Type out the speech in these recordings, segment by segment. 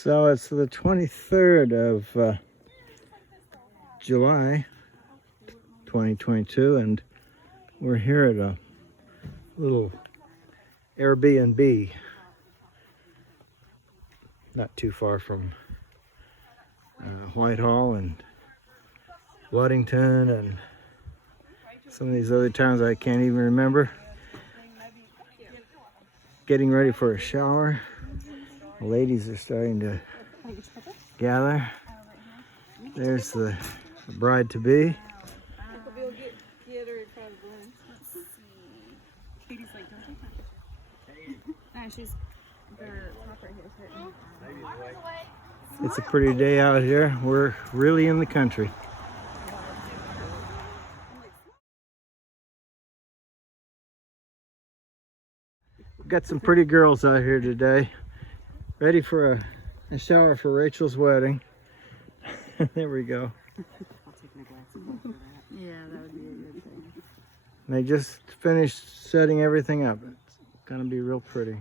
So it's the 23rd of July 2022, and we're here at a little Airbnb not too far from Whitehall and Ludington and some of these other towns I can't even remember. Getting ready for a shower. The ladies are starting to gather. There's the bride-to-be. It's a pretty day out here. We're really in the country. We've got some pretty girls out here today, ready for a shower for Rachel's wedding. There we go. I'll take my glasses off for that. Yeah, that would be a good thing. They just finished setting everything up. It's gonna be real pretty.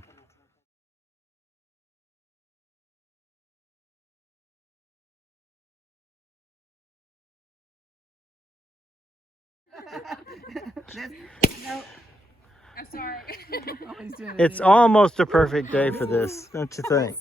No, I'm sorry. It's almost a perfect day for this, don't you think?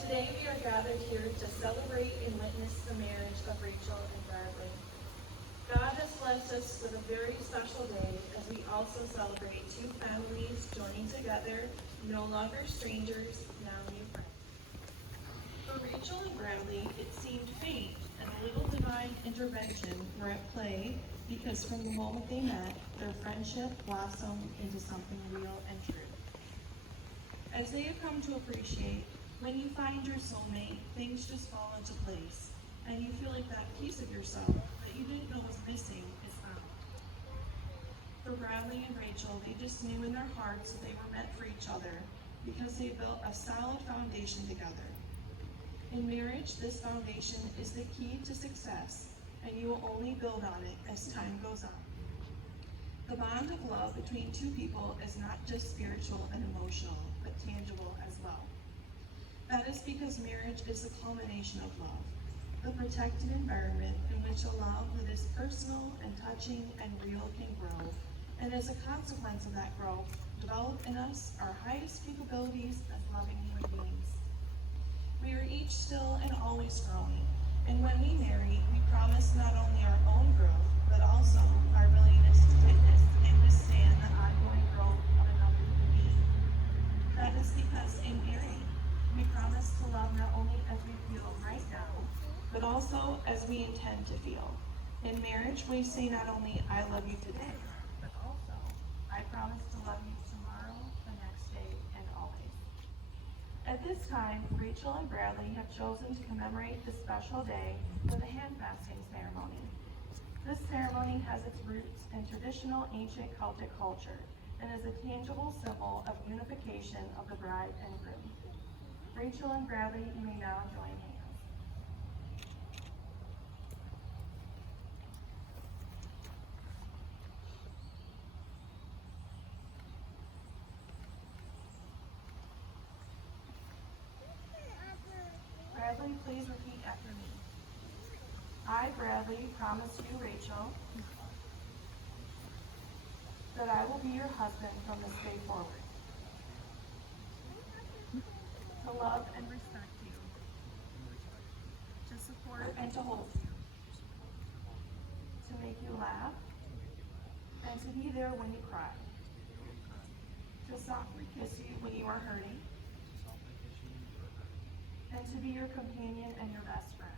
Today we are gathered here to celebrate and witness the marriage of Rachel and Bradley. God has blessed us with a very special day as we also celebrate two families joining together, no longer strangers, now new friends. For Rachel and Bradley, it seemed fate and a little divine intervention were at play because from the moment they met, their friendship blossomed into something real and true. As they have come to appreciate, when you find your soulmate, things just fall into place, and you feel like that piece of yourself that you didn't know was missing is found. For Bradley and Rachel, they just knew in their hearts that they were meant for each other because they built a solid foundation together. In marriage, this foundation is the key to success, and you will only build on it as time goes on. The bond of love between two people is not just spiritual and emotional, but tangible as well. is because marriage is the culmination of love, the protected environment in which a love that is personal and touching and real can grow, and as a consequence of that growth, develop in us our highest capabilities as loving human beings. We are each still and always growing, and when we marry, we promise not only our own growth, but also our willingness to witness and withstand the ongoing growth of another human being. That is because in marrying, we promise to love not only as we feel right now, but also as we intend to feel. In marriage, we say not only, I love you today, but also, I promise to love you tomorrow, the next day, and always. At this time, Rachel and Bradley have chosen to commemorate this special day with a hand-fasting ceremony. This ceremony has its roots in traditional ancient Celtic culture and is a tangible symbol of unification of the bride and groom. Rachel and Bradley, you may now join hands. Bradley, please repeat after me. I, Bradley, promise you, Rachel, that I will be your husband from this day forward, to love and respect you, to support and to hold you, to make you laugh, and to be there when you cry, to softly kiss you when you are hurting, and to be your companion and your best friend.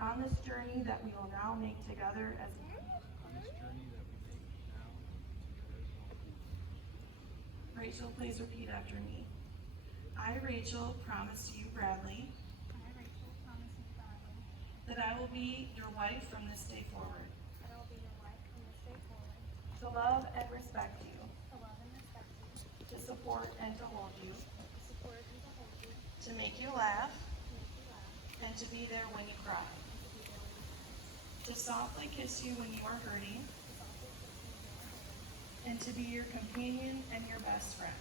On this journey that we will now make together as one. Rachel, please repeat after me. I, Rachel, promise you, Bradley, that I will be your wife from this day forward, to love and respect you, to support and to hold you, to make you laugh, and to be there when you cry, to softly kiss you when you are hurting, and to be your companion and your best friend.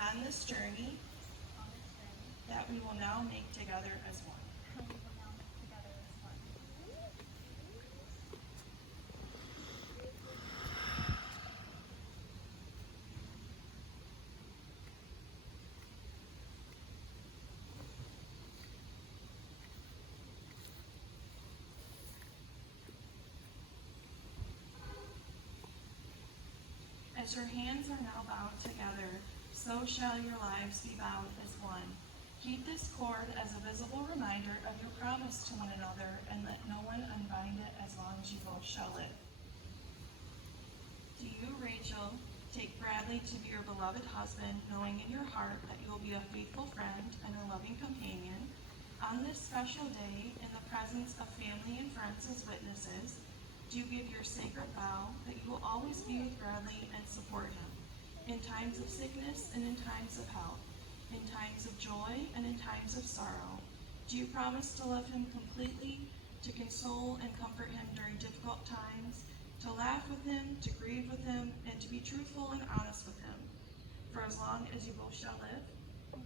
On this journey that we will now make together as one. As your hands are now bound together, so shall your lives be bound as one. Keep this cord as a visible reminder of your promise to one another, and let no one unbind it as long as you both shall live. Do you, Rachel, take Bradley to be your beloved husband, knowing in your heart that you will be a faithful friend and a loving companion? On this special day, in the presence of family and friends as witnesses, do you give your sacred vow that you will always be with Bradley and support him, in times of sickness and in times of health, in times of joy and in times of sorrow? Do you promise to love him completely, to console and comfort him during difficult times, to laugh with him, to grieve with him, and to be truthful and honest with him, for as long as you both shall live?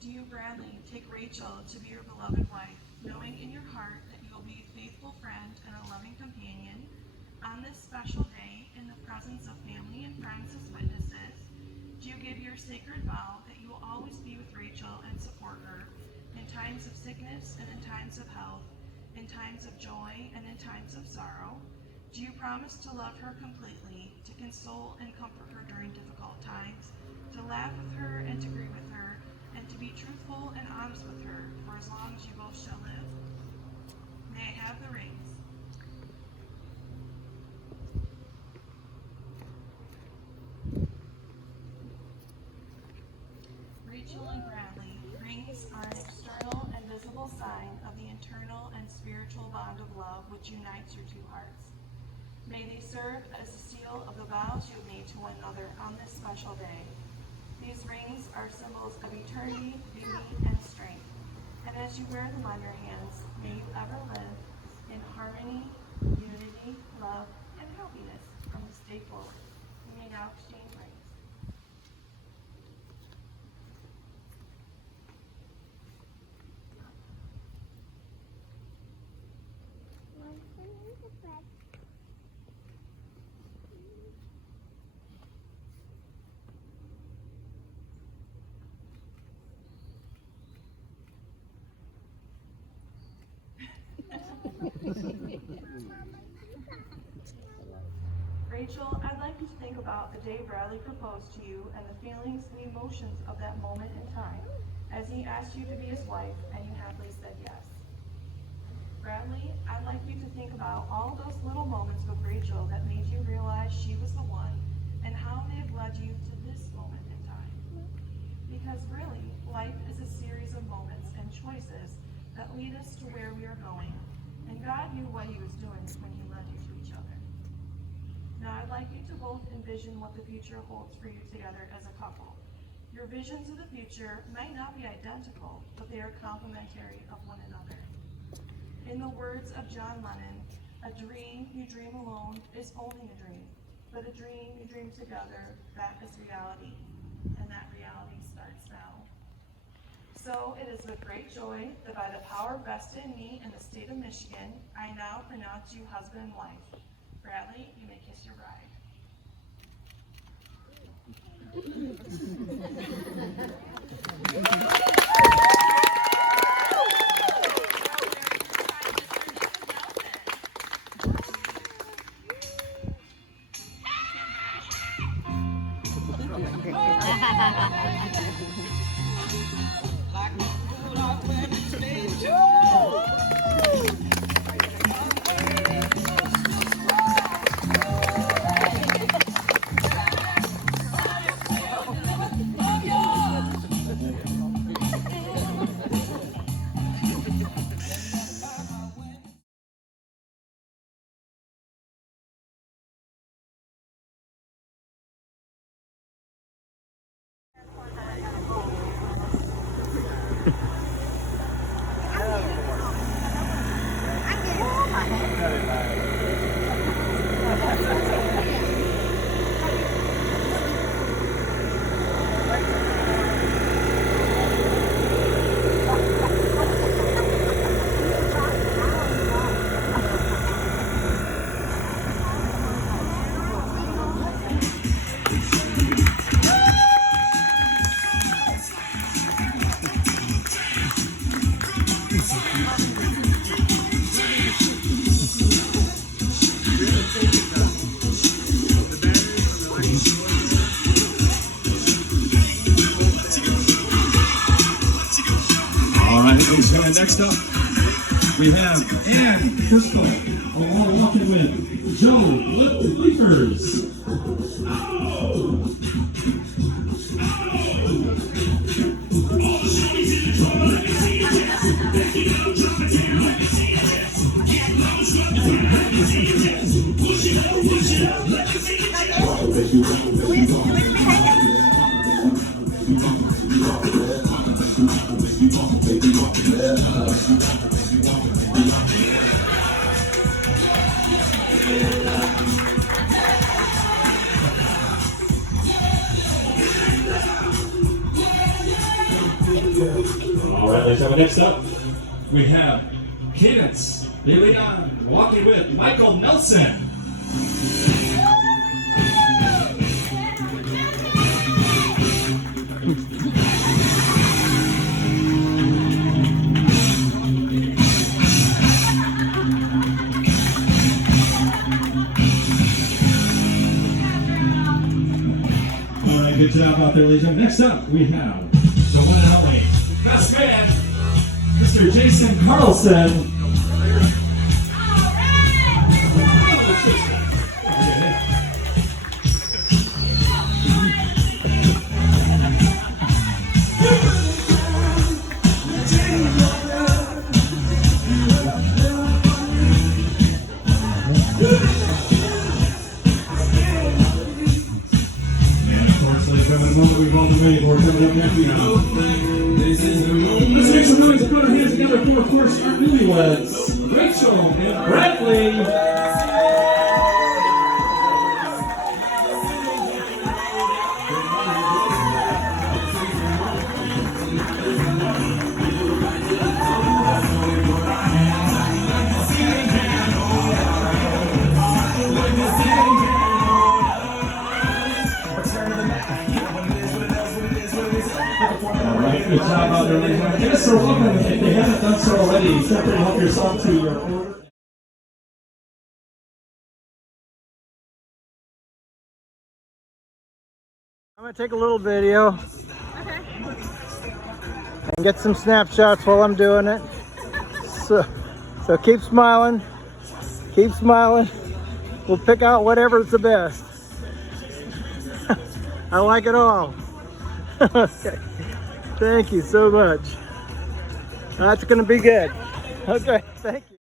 Do you, Bradley, take Rachel to be your beloved wife, knowing in your heart that you will be a faithful friend and a loving companion? On this special day, in the presence of family and friends as witnesses, do you give your sacred vow that you will always be with Rachel and support her, in times of sickness and in times of health, in times of joy and in times of sorrow? Do you promise to love her completely, to console and comfort her during difficult times, to laugh with her and to grieve with her, and to be truthful and honest with her, for as long as you both shall live? May I have the rings? Rachel and Bradley, rings are an external and visible sign of the internal and spiritual bond of love which unites your two hearts. May they serve as a seal of the vows you made to one another on this special day. These rings are symbols of eternity, beauty, and strength. And as you wear them on your hands, may you ever live in harmony, unity, love, and happiness from this day forward. You may now exchange Rachel, I'd like you to think about the day Bradley proposed to you and the feelings and emotions of that moment in time as he asked you to be his wife and you happily said yes. Bradley, I'd like you to think about all those little moments with Rachel that made you realize she was the one and how they have led you to this moment in time. Because really, life is a series of moments and choices that lead us to where we are going, and God knew what he was doing when he led you to each other. Now I'd like you to both envision what the future holds for you together as a couple. Your visions of the future might not be identical, but they are complementary of one another. In the words of John Lennon, a dream you dream alone is only a dream, but a dream you dream together, that is reality, and that reality starts now. So it is with great joy that by the power vested in me in the state of Michigan, I now pronounce you husband and wife. Bradley, you may kiss your bride. Next up, we have Ann Crystal, along walking with Joe Leafers. All right, so next up, we have Cadence de Leon walking with Michael Nelson. All right, good job out there, ladies and gentlemen. Next up, we have the one and only best man, Mr. Jason Carlson. We've all been waiting for. Coming up next, we let's make some noise and put our hands together for, of course, our newlyweds, Rachael and Bradley. Good job out there, ladies and gentlemen. Give us a welcome if they haven't done so already. Separate help yourself to your order. I'm gonna take a little video Okay. and get some snapshots while I'm doing it. So keep smiling. Keep smiling. We'll pick out whatever's the best. I like it all. Okay. Thank you so much. That's gonna be good. Okay, thank you.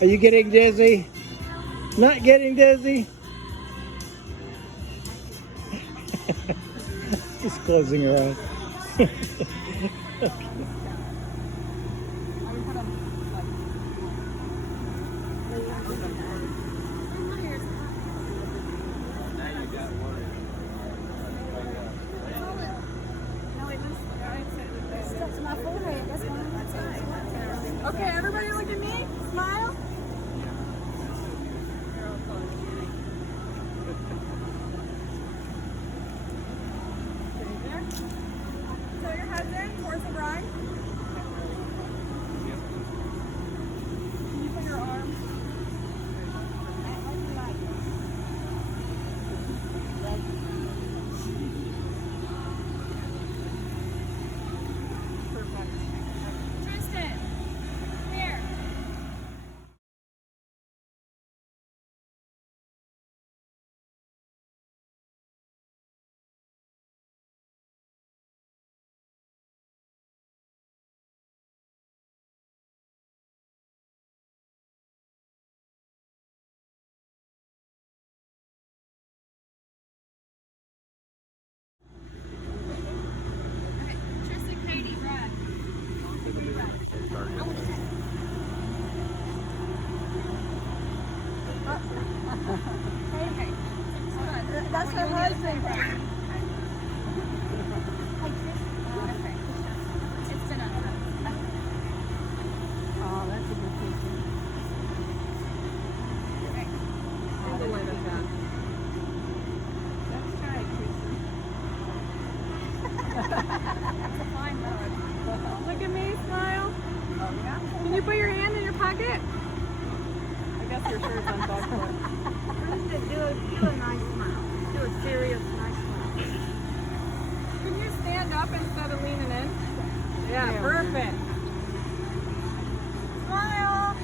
Are you getting dizzy? Not getting dizzy? Just closing her eyes. Okay, everybody look at me. Smile. There. Tilt your heads in towards the bride. Can you put your arms? Perfect. Tristan, here. Tristan, Katie, Brad. Okay. That's her husband. Okay. It's been a oh, that's a good picture. Okay. All the way like that. Let's try it, Kristen. That's a fine mug. Look at me, smile. Oh, yeah. Can you put your hand in your pocket? I guess your shirt's unbuckled. Do a nice smile. Do a serious, nice smile. Can you stand up instead of leaning in? Yeah, perfect. Smile.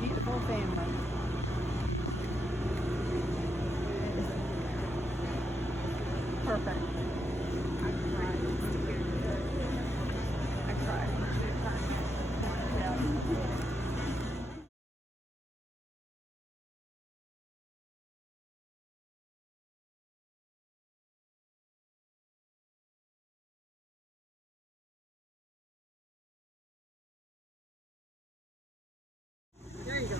Beautiful family. Perfect. I cried. Yeah. There you go.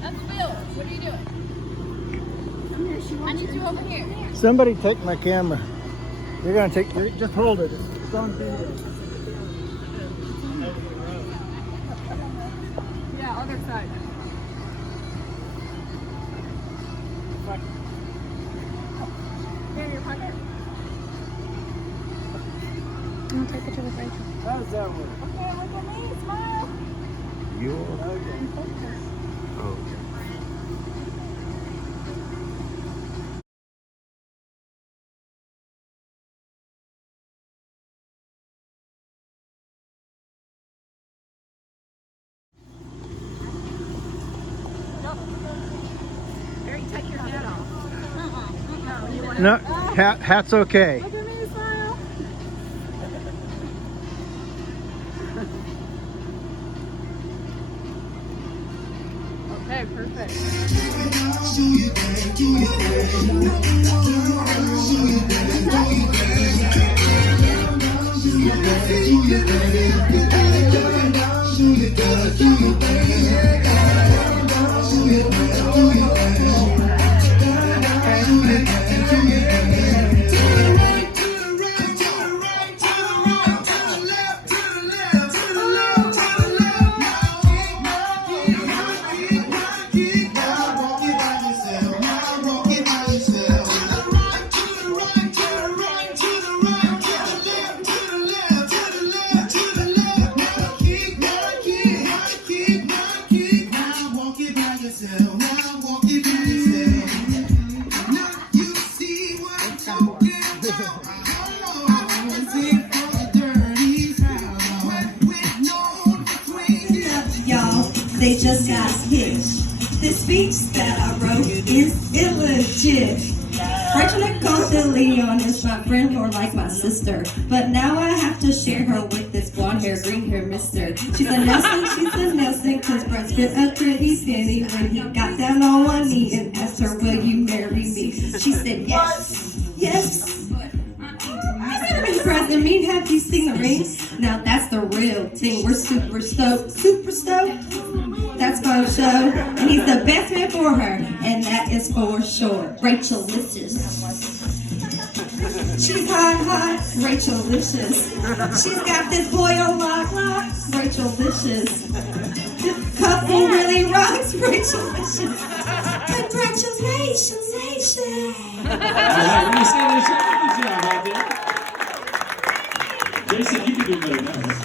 That's Bill. What are you doing? I need you over here. Somebody take my camera. You're gonna take, just hold it. It's on video. Yeah, other side. Here, your pocket. I'm gonna take a picture with Rachael. How does that work? Okay, look at me, smile. You okay? Okay. No, hat's okay. Look at me smile. Okay, perfect. Y'all, they just got hitched. This speech that I wrote is illegit. Rachel Nicole Leon is my friend or like my sister, but now I have to share her with this blonde hair, green hair mister. She's a Nelson, cause Brett's been a pretty skinny when he got down on one knee and asked her, will you marry me? She said yes, yes. Surprising me, have you seen the ring? Now that's the real thing. We're super stoked. That's for show. And he's the best man for her, and that is for sure. Rachael Licious. She's hot, Rachael Licious. She's got this boy on lock, Rachael Licious. This couple really rocks, Rachael Licious. Congratulations, nation. Jason, you can do better than this.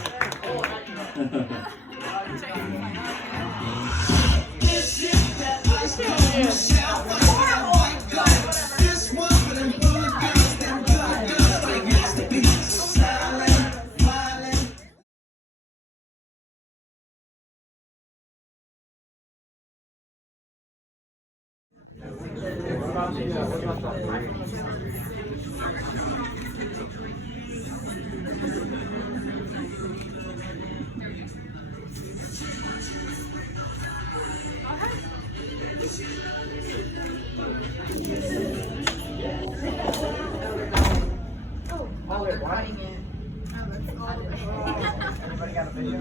Everybody got a video?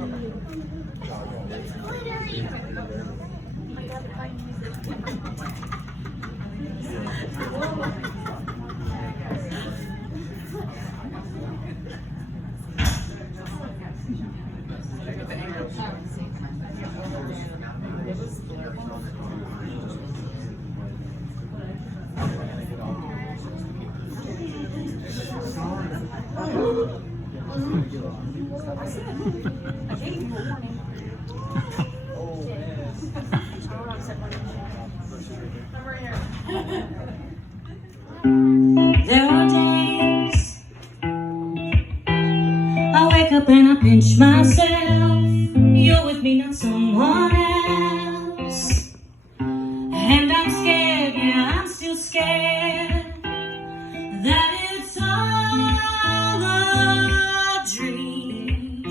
There are days I wake up and I pinch myself. You're with me, not someone else. And I'm scared, yeah, I'm still scared that it's all a dream.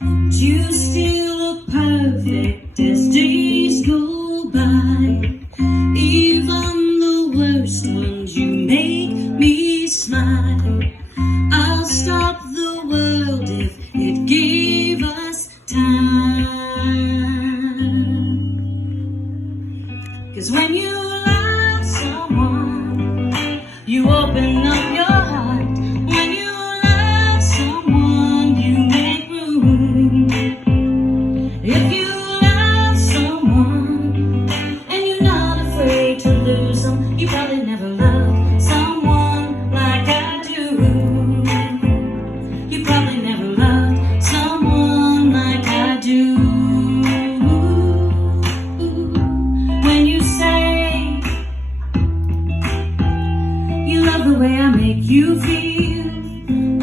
And you still look perfect as days go by. Even the worst ones, you make me smile. I'll stop the world if it gave us time. 'Cause when you love someone, you open up your heart. When you love someone, you make room. If you love someone and you're not afraid to lose them, you probably never loved someone like I do. You probably never loved someone like I do. When you say you love the way I make you feel,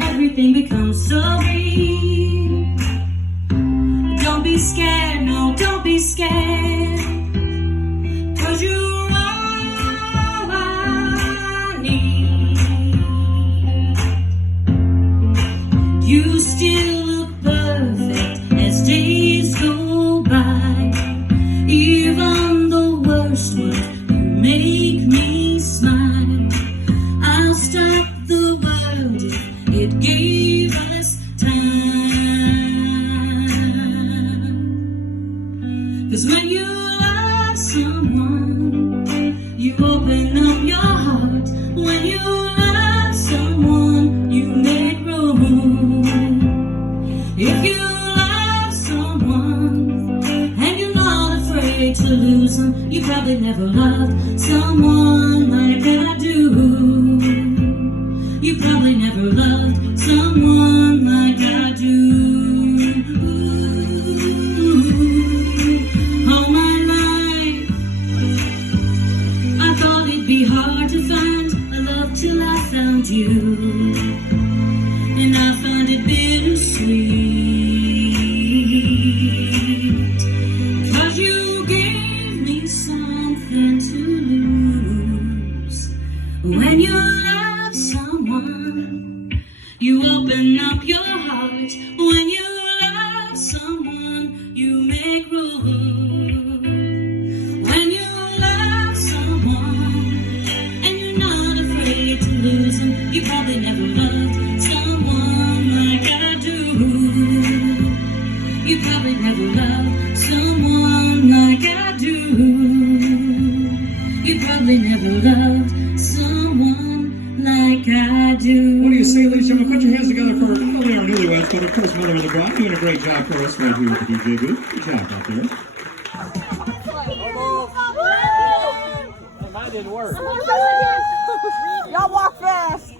everything becomes so real. Don't be scared, no, don't be scared, 'cause you're all open up your heart. When you love someone, you make room. If you love someone and you're not afraid to lose them, you probably never loved someone like I do. You probably never loved someone like I do. All my life, I thought it'd be hard to find a love till I found you. And I find it bittersweet, 'cause you gave me something to lose. When you love someone, you open up your heart. When you love someone, you make room. When you love someone and you're not afraid to lose them, you probably never loved someone like I do. You probably never loved someone like I do. You probably never loved someone like I do. What do you say, ladies and gentlemen? Put your hands together for not only our newlyweds, but of course Mother of the Bride, doing a great job for us right here at the DJ booth. Good job out there. Mine didn't work. Y'all walk fast.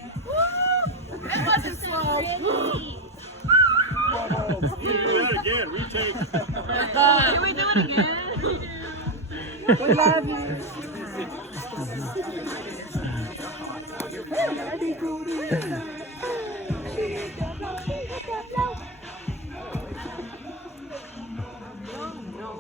That wasn't slow. We do that again. Retake. Can we do it again? We love you. No.